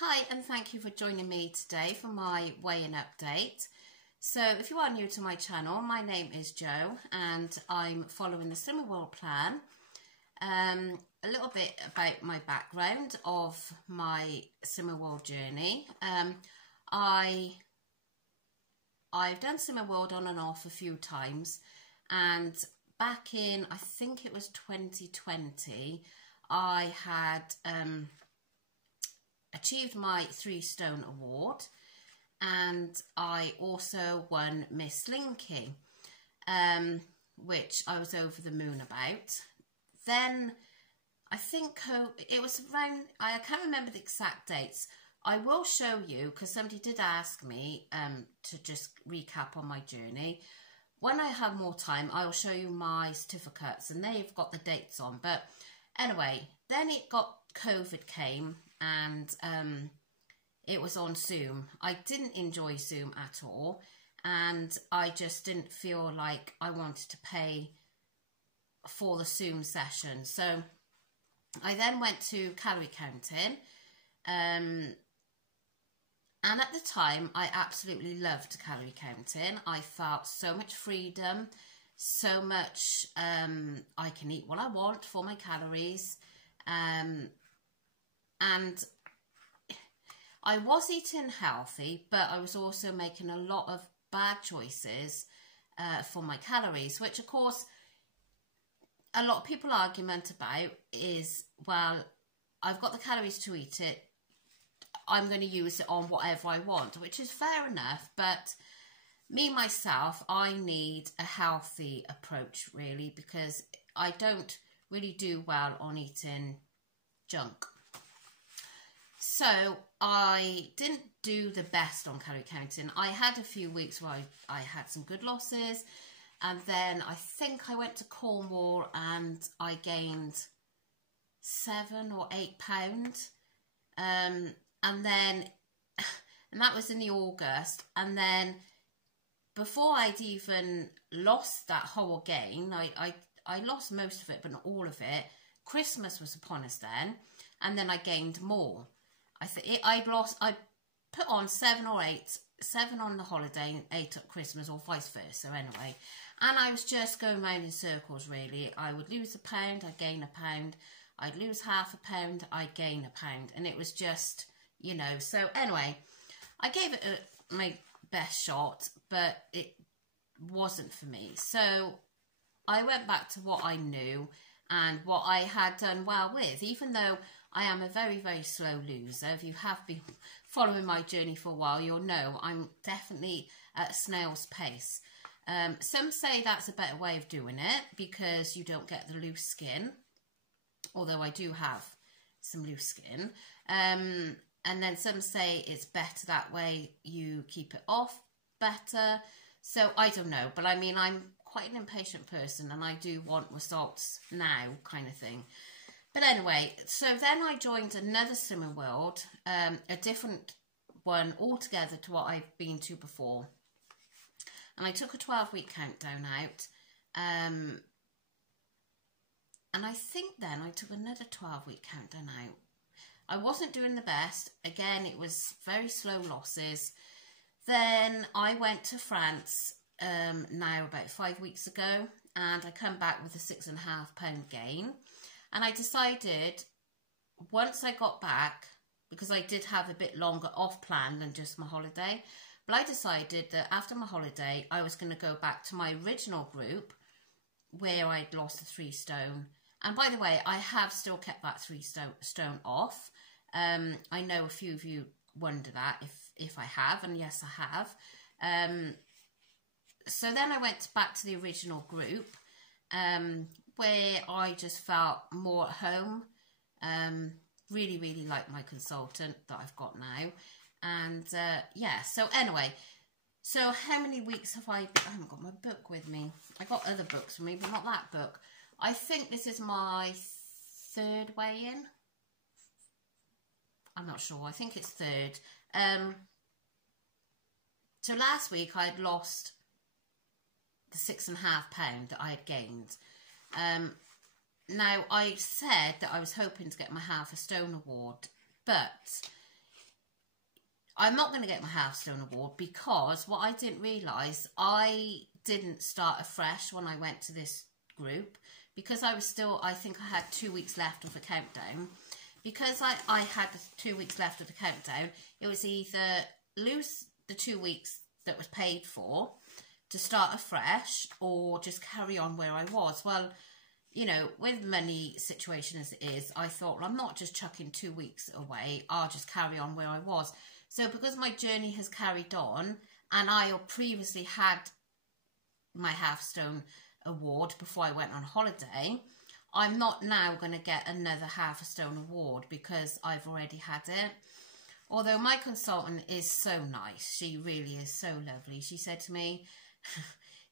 Hi, and thank you for joining me today for my weigh-in update. So if you are new to my channel, my name is Jo and I'm following the Slimming World plan. A little bit about my background of my Slimming World journey. I've done Slimming World on and off a few times, and back in, I think it was 2020, I had achieved my 3 Stone award, and I also won Miss Slinky, which I was over the moon about. Then I think it was around, I can't remember the exact dates. I will show you, because somebody did ask me to just recap on my journey. When I have more time, I'll show you my certificates, and they've got the dates on. But anyway, then COVID came, and it was on Zoom. I didn't enjoy Zoom at all, and I just didn't feel like I wanted to pay for the Zoom session. So I then went to calorie counting, and at the time I absolutely loved calorie counting. I felt so much freedom, so much I can eat what I want for my calories, and I was eating healthy, but I was also making a lot of bad choices for my calories, which of course a lot of people argument about is, well, I've got the calories to eat it, I'm going to use it on whatever I want, which is fair enough. But me, myself, I need a healthy approach, really, because I don't really do well on eating junk. So I didn't do the best on calorie counting. I had a few weeks where I had some good losses, and then I think I went to Cornwall and I gained 7 or 8 pounds. And that was in the August, and then before I'd even lost that whole gain, I lost most of it, but not all of it. Christmas was upon us then, and then I gained more. I put on 7 or 8, 7 on the holiday and 8 at Christmas, or vice versa anyway. And I was just going round in circles, really. I would lose a pound, I'd gain a pound. I'd lose half a pound, I'd gain a pound. And it was just, you know. So anyway, I gave it my best shot, but it wasn't for me. So I went back to what I knew and what I had done well with, even though I am a very, very slow loser. If you have been following my journey for a while, you'll know I'm definitely at a snail's pace. Some say that's a better way of doing it because you don't get the loose skin, although I do have some loose skin. And then some say it's better that way, you keep it off better. So I don't know, but I mean, I'm quite an impatient person and I do want results now, kind of thing. But anyway, so then I joined another Slimming World, a different one altogether to what I've been to before. And I took a 12-week countdown out. And I think then I took another 12-week countdown out. I wasn't doing the best. Again, it was very slow losses. Then I went to France now about 5 weeks ago, and I come back with a 6.5 pound gain. And I decided, once I got back, because I did have a bit longer off plan than just my holiday, but I decided that after my holiday, I was going to go back to my original group where I'd lost the 3 stone. And by the way, I have still kept that 3 stone off. I know a few of you wonder that if I have, and yes, I have. So then I went back to the original group, where I just felt more at home. Really, really like my consultant that I've got now. And yeah, so anyway, so how many weeks have I haven't got my book with me. I got other books with me, but not that book. I think this is my 3rd weigh-in. I'm not sure. I think it's 3rd. So last week I had lost the 6.5 pound that I had gained. Now I said that I was hoping to get my half a stone award, but I'm not going to get my Half Stone Award because what I didn't realise, I didn't start afresh when I went to this group because I was still, I think I had 2 weeks left of the countdown. Because I had 2 weeks left of the countdown, it was either lose the 2 weeks that was paid for to start afresh or just carry on where I was. Well, you know, with money situation as it is, I thought, well, I'm not just chucking 2 weeks away, I'll just carry on where I was. So because my journey has carried on and I previously had my Half Stone Award before I went on holiday, I'm not now going to get another Half a Stone Award because I've already had it. Although my consultant is so nice, she really is so lovely. She said to me,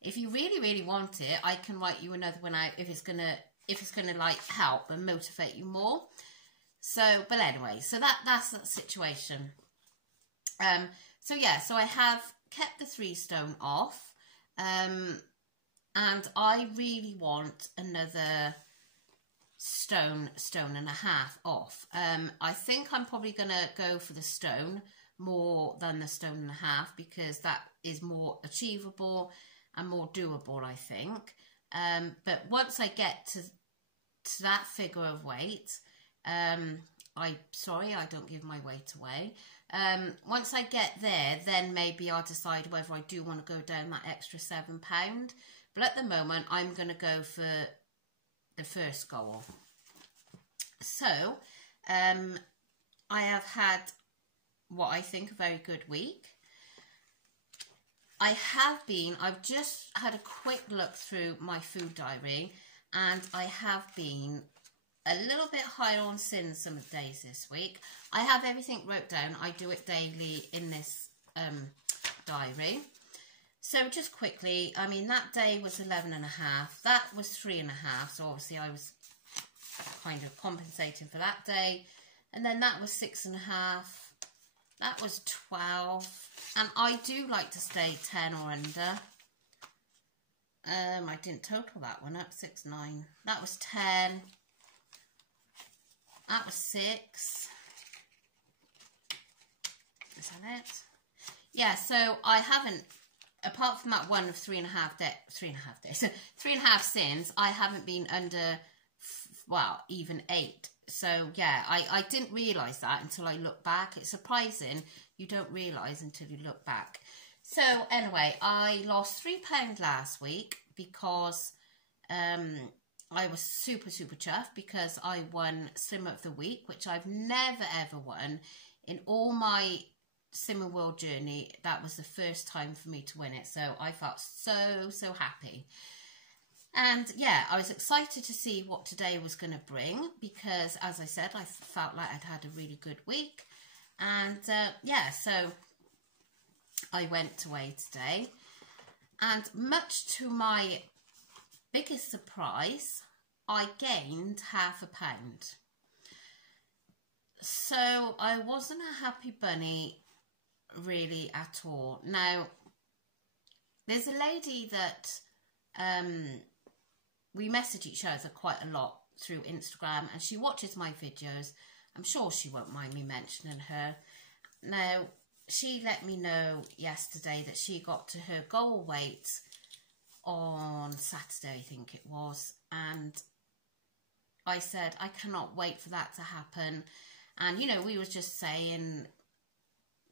if you really, really want it, I can write you another one out if it's gonna like help and motivate you more. So, but anyway, so that's that situation. So yeah, so I have kept the 3 stone off, and I really want another stone and a half off. I think I'm probably gonna go for the stone more than the stone and a half because that is more achievable and more doable, I think. But once I get to that figure of weight, sorry, I don't give my weight away. Once I get there, then maybe I'll decide whether I do want to go down that extra £7. But at the moment, I'm going to go for the first goal. So, I have had what I think a very good week. I've just had a quick look through my food diary, and I have been a little bit higher on sins some of the days this week. I have everything wrote down. I do it daily in this diary. So just quickly, I mean, that day was 11.5. That was 3.5. So obviously I was kind of compensating for that day. And then that was 6.5. That was 12. And I do like to stay 10 or under. I didn't total that one up. 6, 9. That was 10. That was 6. Is that it? Yeah, so I haven't, apart from that one of 3.5 days, 3.5 sins, I haven't been under, well, even 8. So, yeah, I didn't realise that until I look back. It's surprising you don't realise until you look back. So, anyway, I lost £3 last week because I was super, super chuffed because I won Slimmer of the Week, which I've never, ever won. In all my Slimming World journey, that was the first time for me to win it. So, I felt so, so happy. And yeah, I was excited to see what today was going to bring because, as I said, I felt like I'd had a really good week. And yeah, so I went away today. And much to my biggest surprise, I gained £0.5. So I wasn't a happy bunny really at all. Now, there's a lady that we message each other quite a lot through Instagram, and she watches my videos. I'm sure she won't mind me mentioning her. Now, she let me know yesterday that she got to her goal weight on Saturday, I think it was, and I said, I cannot wait for that to happen. And, you know, we was just saying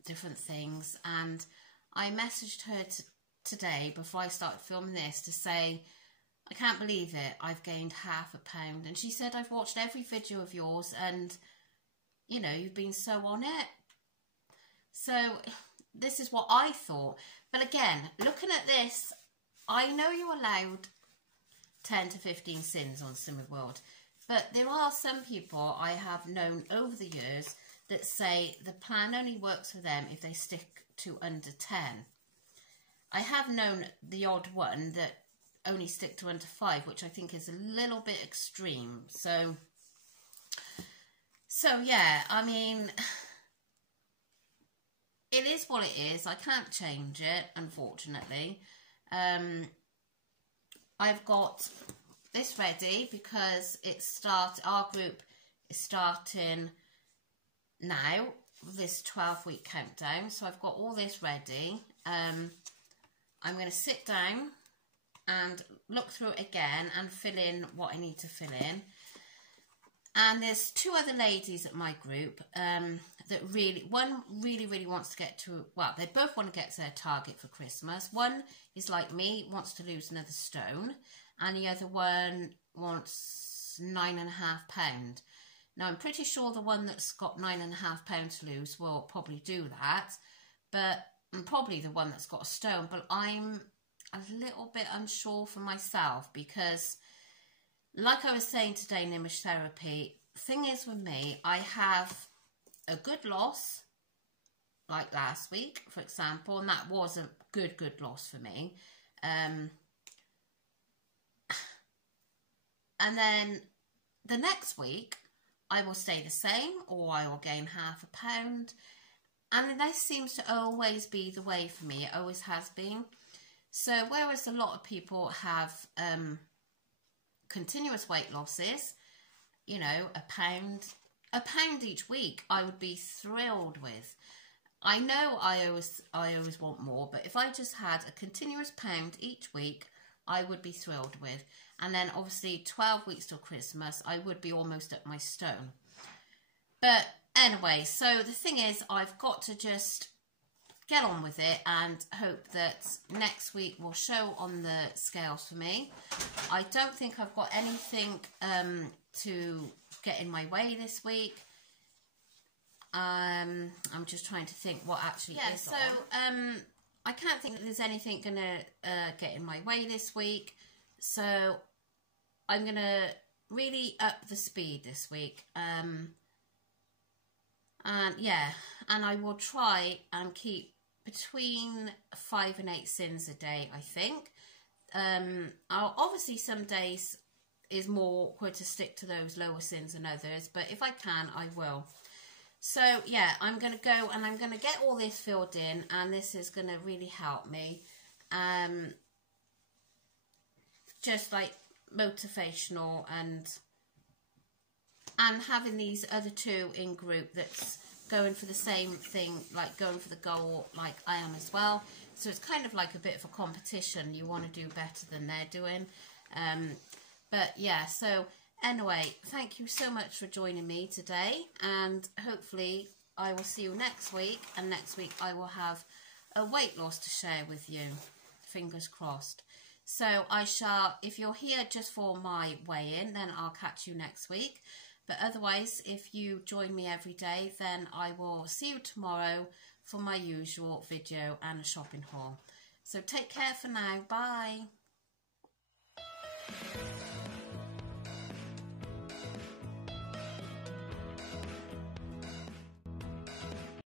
different things, and I messaged her today before I started filming this to say, I can't believe it, I've gained £0.5. And she said, I've watched every video of yours and, you know, you've been so on it. So this is what I thought. But again, looking at this, I know you're allowed 10 to 15 sins on Slimming World. But there are some people I have known over the years that say the plan only works for them if they stick to under 10. I have known the odd one that only stick to under 5, which I think is a little bit extreme. So yeah, I mean, it is what it is. I can't change it, unfortunately. I've got this ready because our group is starting now. this 12-week countdown. So I've got all this ready. I'm going to sit down and look through it again and fill in what I need to fill in. And there's two other ladies at my group that one really wants to get to, well, they both want to get to their target for Christmas. One is like me, wants to lose another stone, and the other one wants 9.5 pounds. Now, I'm pretty sure the one that's got 9.5 pounds to lose will probably do that, but probably the one that's got a stone. But I'm a little bit unsure for myself because, like I was saying today in image therapy, thing is with me, I have a good loss, like last week, for example, and that was a good loss for me. And then the next week, I will stay the same, or I will gain £0.5 pound. And this seems to always be the way for me. It always has been. So whereas a lot of people have continuous weight losses, you know, a pound each week, I would be thrilled with. I know I always want more, but if I just had a continuous pound each week, I would be thrilled with. And then obviously 12 weeks till Christmas, I would be almost at my stone. But anyway, so the thing is, I've got to just get on with it and hope that next week will show on the scales for me. I don't think I've got anything to get in my way this week. I'm just trying to think what actually is so on. I can't think that there's anything going to get in my way this week. So I'm going to really up the speed this week. And yeah, and I will try and keep between 5 and 8 sins a day, I think. Obviously some days is more awkward to stick to those lower sins than others, but if I can, I will. So yeah, I'm going to go and I'm going to get all this filled in, and this is going to really help me. Just like motivational and having these other two in group that's going for the same thing, like going for the goal like I am as well. So it's kind of like a bit of a competition. You want to do better than they're doing. But yeah, so anyway, thank you so much for joining me today, and hopefully I will see you next week, and next week I will have a weight loss to share with you. Fingers crossed. So I shall, if you're here just for my weigh-in, then I'll catch you next week. But otherwise, if you join me every day, then I will see you tomorrow for my usual video and a shopping haul. So take care for now. Bye.